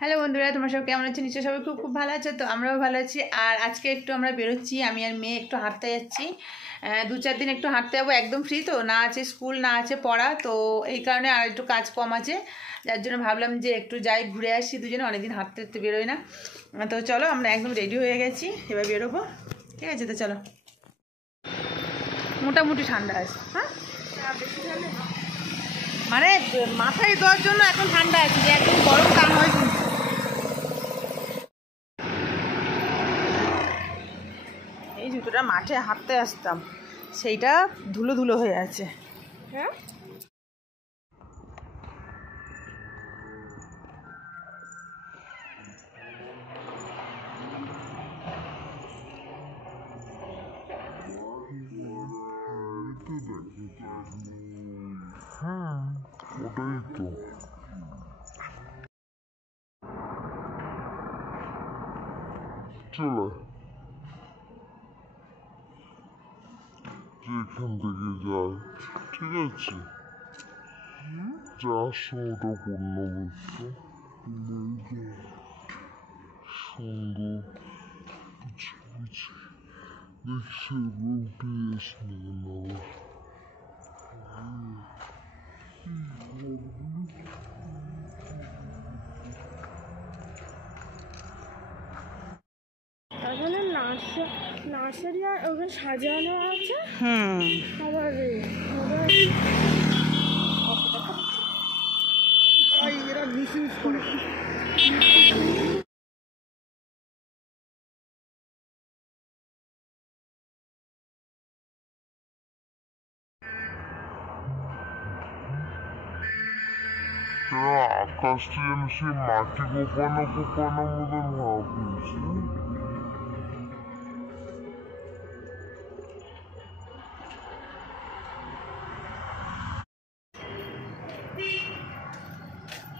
Hello বন্ধুরা, তোমরা সব কেমন আছো? নিশ্চয়ই সবাই খুব খুব ভালো আছো। তো আমরাও ভালো আছি। আর আজকে একটু আমরা বেরোচ্ছি, আমি আর মেয়ে একটু হাঁটতে যাচ্ছি। 2-4 দিন একটু হাঁটতে যাবো, একদম ফ্রি তো, না আছে স্কুল না আছে পড়া, তো এই কারণে আর একটু কাজ কম আছে, যার জন্য ভাবলাম যে একটু যাই ঘুরে আসি দুজনে, অনেকদিন হাঁটতে হাঁটতে বেরোই না। তো চলো, আমরা একদম রেডি হয়ে গেছি, এবার বেরোবো। ঠিক আছে, তো চলো। মোটামুটি ঠান্ডা আছে। হ্যাঁ, মানে মাথায় দেওয়ার জন্য এখন ঠান্ডা আছে, যে একদম গরম তা নয়। এই জুতোটা মাঠে হাঁটতে আসতাম, সেইটা ধুলো ধুলো হয়ে আছে। হ্যাঁ, ওটাই তো। চলো এখান থেকে যাই, ঠিক আছে? যাওয়ার সময়টা পূর্ণ বস্তু সুন্দর বুঝে বুঝে দেখছি রুটিস নিয়ে নেব। ওখানে নার্সারি আর ওখানে সাজানো আছে। আবার এরা মিসইউজ করে। আকাশটা যেন সে মাটি কোপানো কোপানো মতন ভাব হয়েছে।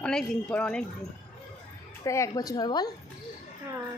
অনেক দিন পর, অনেক দিন, প্রায় 1 বছর হয় বল। হ্যাঁ,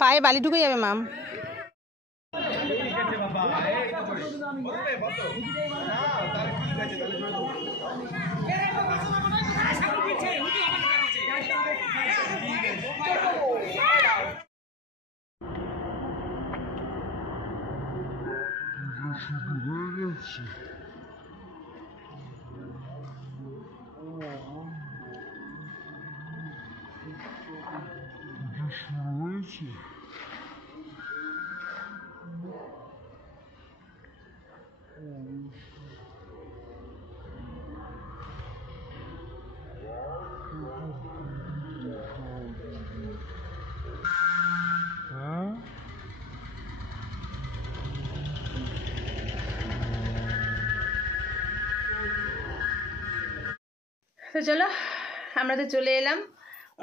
পায়ে বালি ঢুকে যাবে মাম। শুরু হয়ে গেছে। শুরু হয়েছে। তো চলো, আমরা তো চলে এলাম।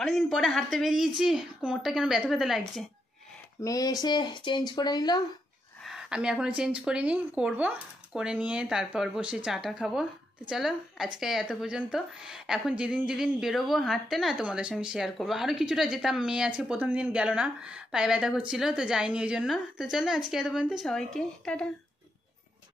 অনেকদিন পরে হাঁটতে বেরিয়েছি, কোমরটা কেন ব্যথা ব্যথা লাগছে। মেয়ে এসে চেঞ্জ করে নিল, আমি এখনও চেঞ্জ করিনি, করে নিয়ে তারপর বসে চাটা খাবো। তো চলো, আজকে এত পর্যন্ত। এখন যেদিন যেদিন বেরোবো হাঁটতে না, তোমাদের সঙ্গে শেয়ার করবো। আরও কিছুটা যেতাম, মেয়ে আজকে প্রথম দিন গেল না, পায়ে ব্যথা করছিল, তো যাইনি ওই জন্য। তো চলো, আজকে এত পর্যন্ত, সবাইকে টাটা।